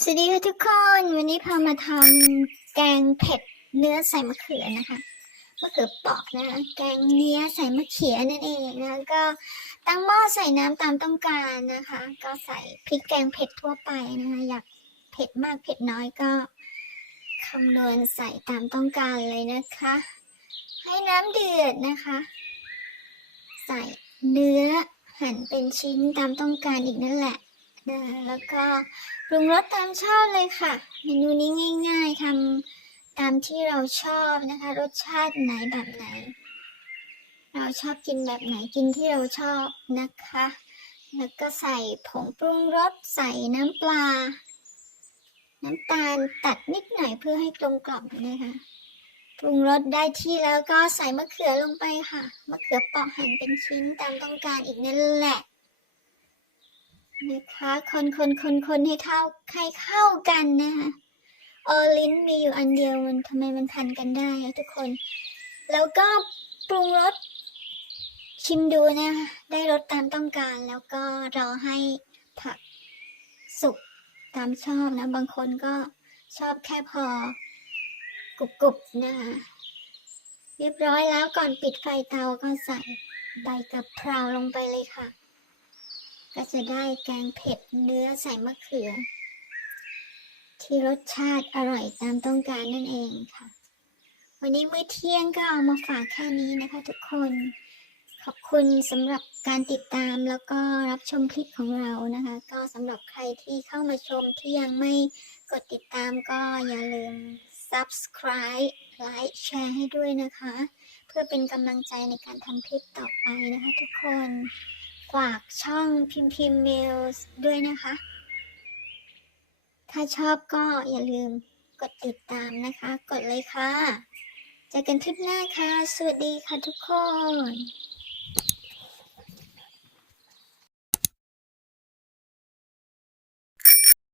สวัสดีค่ะทุกคน วันนี้พามาทำแกงเผ็ดเนื้อใส่มะเขือนะคะมะเขือปราะนะแกงเนื้อใส่มะเขือนั่นเองนะก็ตั้งหม้อใส่น้ำตามต้องการนะคะ ก็ใส่พริกแกงเผ็ดทั่วไปนะคะอยากเผ็ดมากเผ็ดน้อยก็คำนวณใส่ตามต้องการเลยนะคะ ให้น้ำเดือดนะคะ ใส่เนื้อหั่นเป็นชิ้นตามต้องการอีกนั่นแหละ แล้วก็ปรุงรสตามชอบเลยค่ะ เมนูนี้ง่ายๆทำตามที่เราชอบนะคะ รสชาติไหนแบบไหน เราชอบกินแบบไหนกินที่เราชอบนะคะ แล้วก็ใส่ผงปรุงรสใส่น้ำปลา น้ำตาลตัดนิดหน่อยเพื่อให้กลมกล่อมนะคะปรุงรสได้ที่แล้วก็ใส่มะเขือลงไปค่ะ มะเขือเปราะหั่นเป็นชิ้นตามต้องการอีกนั่นแหละ นะคะคนคนคนคนให้เท่าให้เข้ากันนะคะออลิ้นมีอยู่อันเดียวมันทำไมมันพันกันได้ทุกคน แล้วก็ปรุงรสชิมดูนะได้รสตามต้องการ แล้วก็รอให้ผักสุกตามชอบนะ บางคนก็ชอบแค่พอกรุบกรุบๆนะคะเรียบร้อยแล้วก่อนปิดไฟเตาก็ใส่ใบกะเพราลงไปเลยค่ะ ก็จะได้แกงเผ็ดเนื้อใส่มะเขือ ที่รสชาติอร่อยตามต้องการนั่นเองค่ะ วันนี้มื้อเที่ยงก็เอามาฝากแค่นี้นะคะทุกคน ขอบคุณสำหรับการติดตามแล้วก็รับชมคลิปของเรานะคะ ก็สำหรับใครที่เข้ามาชมที่ยังไม่กดติดตามก็อย่าลืม subscribe ไลค์แชร์ให้ด้วยนะคะ เพื่อเป็นกำลังใจในการทำคลิปต่อไปนะคะทุกคน ฝากช่องพิมพ์พิมพ์เมลด้วยนะคะ ถ้าชอบก็อย่าลืมกดติดตามนะคะ กดเลยค่ะ เจอกันคลิปหน้าค่ะ สวัสดีค่ะทุกคน